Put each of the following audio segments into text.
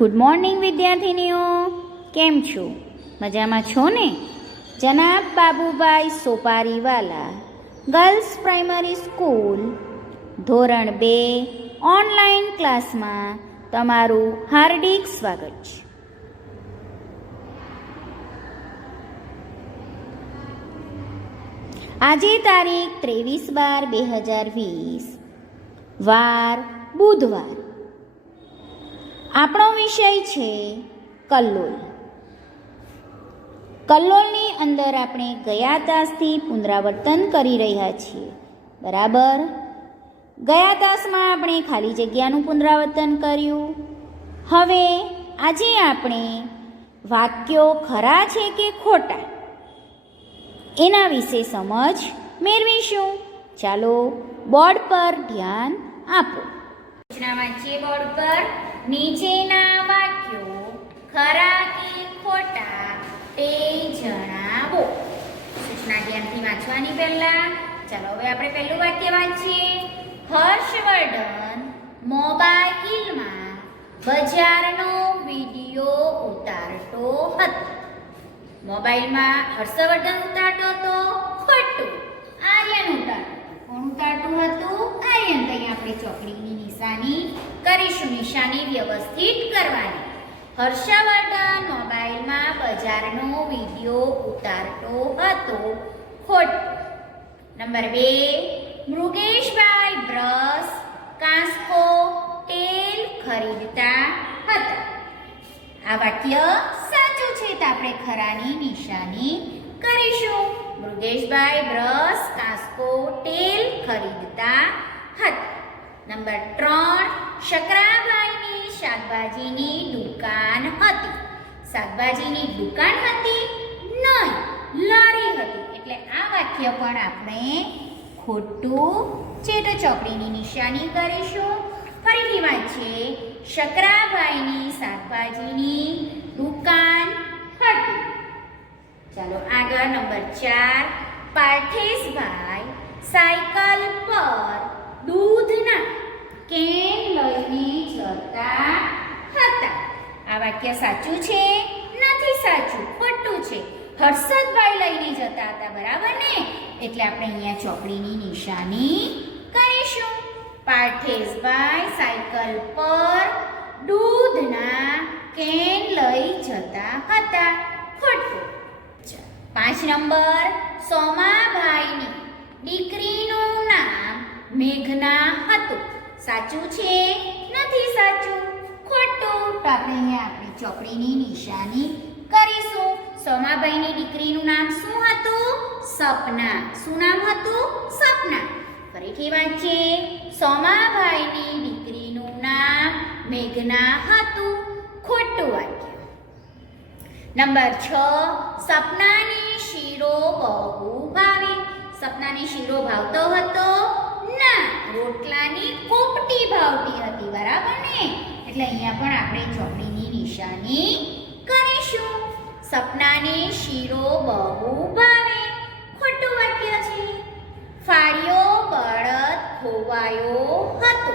Good morning વિદ્યાર્થીનીઓ. કેમ છો? મજામાં છો ને? જનાબ Babubhai Sopariwala girls primary school ધોરણ બે ઓનલાઈન ક્લાસમાં તમારું હાર્દિક સ્વાગત છે. આજે તારીખ ત્રેવીસ બાર બે હજાર વીસ, વાર બુધવાર. આપણો વિષય છે કલ્લોલ. કલ્લોલની અંદર આપણે ગયા તાસથી પુનરાવર્તન કરી રહ્યા છીએ. બરાબર? ગયા તાસમાં આપણે ખાલી જગ્યાનું પુનરાવર્તન કર્યું. હવે આજે આપણે વાક્યો ખરા છે કે ખોટા? એના વિશે સમજ મેળવીશું. ચાલો બોર્ડ પર ધ્યાન આપો. વાંચીએ બોર્ડ પર. નીચેના વાક્યો ખરા કે ખોટા તે જણાવો. સૂચના ધ્યાનથી વાંચવાની પહેલા, ચાલો હવે આપણે પહેલું વાક્ય વાંચીએ. હર્ષવર્ધન મોબાઈલમાં બજારનો વીડિયો ઉતારતો હતો. મોબાઈલમાં હર્ષવર્ધન ઉતારતો હતો ખોટું આર્યન ઉતારતો હતો. કોણ ઉતારતું હતું આર્યન તો અહીંયા આપણે ચોકડીની નિશાની કરીશું, નિશાની વ્યવસ્થિત કરવાની. હર્ષવર્ધન મોબાઈલમાં બજારનો વીડિયો ઉતારતો હતો. ખોટ. નંબર બે, મૃગેશભાઈ બ્રશ, કાંસકો, તેલ ખરીદતા હતા. આ વાક્ય સાચું છે તો આપણે ખરાની નિશાની કરીશું. મૃગેશભાઈ બ્રશ, કાસ્કો, તેલ ખરીદતા હતા. નંબર ત્રણ શકરાભાઈની શાકભાજીની દુકાન હતી. શાકભાજીની દુકાન હતી? નહીં, લારી હતી. એટલે આ વાક્ય પણ આપણે ખોટું તો ચોકડીની નિશાની કરીશું. ફરીથી વાંચીએ. શકરાભાઈની શાકભાજીની દુકાન હતી. ચાલો આગળ નંબર ચાર. પાર્થેશભાઈ સાયકલ પર દૂધના કેન લઈને જતા હતા. આ વાક્ય સાચું છે? નથી સાચું, ખોટું છે. હર્ષદભાઈ લઈને જતા હતા, બરાબર ને? એટલે આપણે અહીંયા ચોપડીની નિશાની કરીશું. પાર્થેશભાઈ સાયકલ પર દૂધના કેન લઈ જતા હતા. ખોટું. પાંચ નંબર, સોમાભાઈની દીકરીનું નામ મેઘના હતું. સાચું છે? નથી સાચું? ખોટું? આપણે અહીંયા આપણી ચોપડીની નિશાની કરીશું. સોમાભાઈની દીકરીનું નામ શું હતું? સપના. શું નામ હતું? સપના. ફરીથી વાંચીએ. સોમાભાઈની દીકરીનું નામ મેઘના હતું. ખોટું વાક્ય. નંબર છ. સપનાની શીરો બહુ ભાવે. સપનાની શીરો ભાવતો હતો? ના. રોટલાની ભાવતી હતી, બરાબર ને? એટલે અહીંયા પણ આપણે ચોકડીની નિશાની કરીશું. સપનાને શીરો બહુ ભાવે, ખોટું વાક્ય છે. ફાળ્યો બળદ ખોવાયો હતો.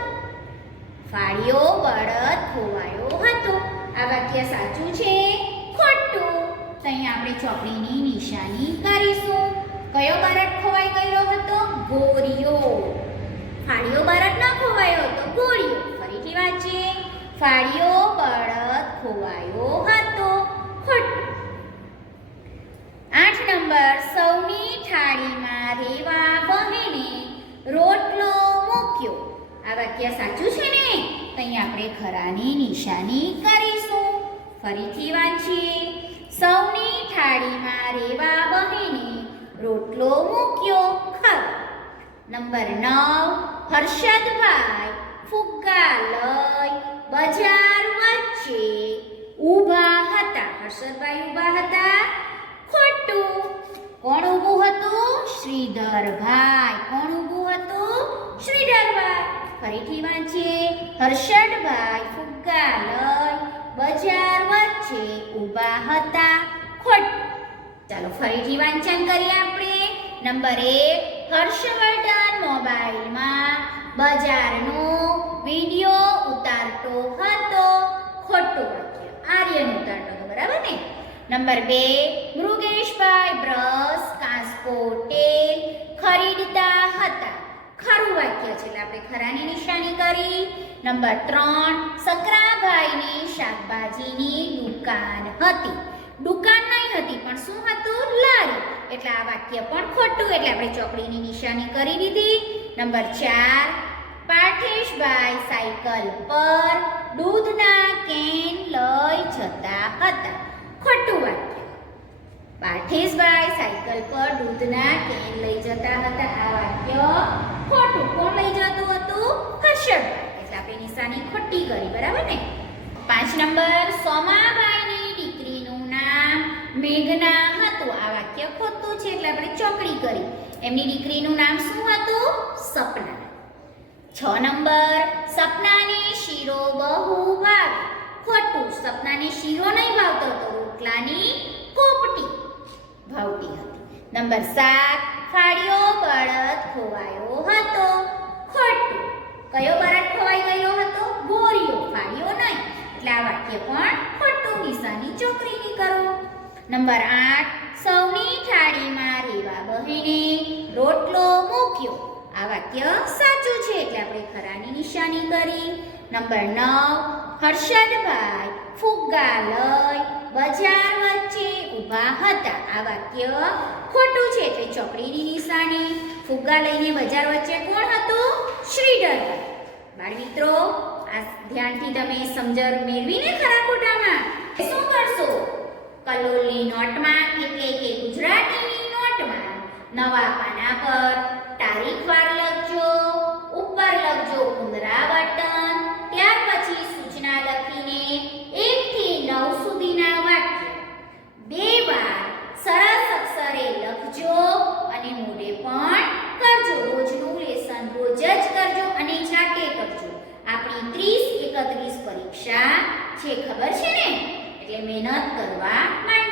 ફાળ્યો બળદ ખોવાયો હતો. આ વાક્ય સાચું છે? ખોટું. તો અહીંયા આપણે ચોકડીની નિશાની કરીશું. કયો બળદ ખોવાઈ ગયો હતો ગોરિયો ફાળ્યો બળદ ન ખોવાયો હતો ગોરિયો ફરીથી વાંચીએ ફાળ્યો બળદ ખોવાયો હતો. આઠ નંબર, સૌની થાળીમાં રેવા બહેને રોટલો મૂક્યો. આ વાક્ય સાચું છે ને? તો અહીંયા આપણે ખરાની નિશાની કરીશું. ફરીથી વાંચીએ. સૌની થાળીમાં રેવા બહેને રોટલો મૂક્યો. ખરો. નંબર નવ, હર્ષદભાઈ ફુગ્ગા લઈ બજાર વચ્ચે ઊભા હતા, હર્ષદભાઈ ઊભા હતા. ખોટું. કોણ ઊભું હતું? શ્રીધરભાઈ. કોણ ઊભું હતું? શ્રીધરભાઈ. ફરીથી વાંચીએ. હર્ષદભાઈ ફુગ્ગા લઈ બજાર વચ્ચે ઊભા હતા. ખોટું. ચાલો ફરીથી વાંચન કરીએ આપણે. નંબર એક, હર્ષવર્ધન મોબાઈલમાં બજારનો વીડિયો ઉતારતો હતો. ખોટું નંબર બે, મૃગેશભાઈ બ્રશ કાંસકો તેલ ખરીદતા હતા. ખરું વાક્ય છે, એટલે આપણે ખરાની નિશાની કરી. નંબર ત્રણ, સકરાભાઈની શાકભાજીની દુકાન હતી. દુકાન નહીં હતી, પણ શું હતું? લારી. એટલે આ વાક્ય પણ ખોટું, એટલે આપણે ચોકડીની નિશાની કરી દીધી. નંબર ચાર પાર્થેશભાઈ સાયકલ પર દૂધના કેન લઈ જતા હતા. ખોટું વાક્ય પાર્થેશભાઈ સાયકલ પર દૂધના કેન લઈ જતા હતા. આ વાક્ય ખોટું કોણ લઈ જતું હતું? હર્ષદભાઈ. એટલે આપણે નિશાની ખોટી કરી, બરાબર ને? પાંચ નંબર સોમાભાઈની દીકરીનું નામ મેઘના હતું. આ વાક્ય ખોટું છે, એટલે આપણે ચોકડી કરી. એમની દીકરીનું નામ શું હતું? સપના. છ નંબર, સપનાને શીરો બહુ ભાવે. ખોટું સપનાને શીરો નહીં ભાવતો તો રોટલાની કોપટી ભાવતી હતી. નંબર સાત, ફાળ્યો બળદ ખોવાયો હતો. ખોટું. કયો બળદ ખોવાઈ ગયો હતો? ગોરીઓ ફાળ્યો નહીં. એટલે આ વાક્ય પણ ખોટું નિશાની ચોકરીની કરો. નંબર આઠ, સૌની થાળીમાં રેવા બહેને રોટલો મૂક્યો. આ વાક્ય સાચું છે એટલે આપણે ખરાની નિશાની કરી. નંબર નવ હર્ષદભાઈ ફુગ્ગા લઈ બજાર વચ્ચે ઊભા હતા. આ વાક્ય ખોટું છે એટલે ચોકડીની નિશાની. ફુગ્ગા લઈને બજાર વચ્ચે કોણ હતું? શ્રીધર બાળ મિત્રો આ ધ્યાનથી તમે સમજણ મેળવીને ખરા ખોટામાં. શું કરશો? કલોલની નોટમાં એટલે કે ગુજરાતીની નવા પાના પર તારીખ વાર લખજો, ઉપર લખજો પુનરાવર્તન, ત્યાર પછી સૂચના લખીને એક થી નવ સુધીના વાક્ય. બે વાર સરસ અક્ષરે લખજો અને મોઢે પણ કરજો. રોજનું લેસન રોજ જ કરજો અને જાતે કરજો. આપણી ત્રીસ એકત્રીસ પરીક્ષા છે ખબર છે ને? એટલે મહેનત કરવા માંડજો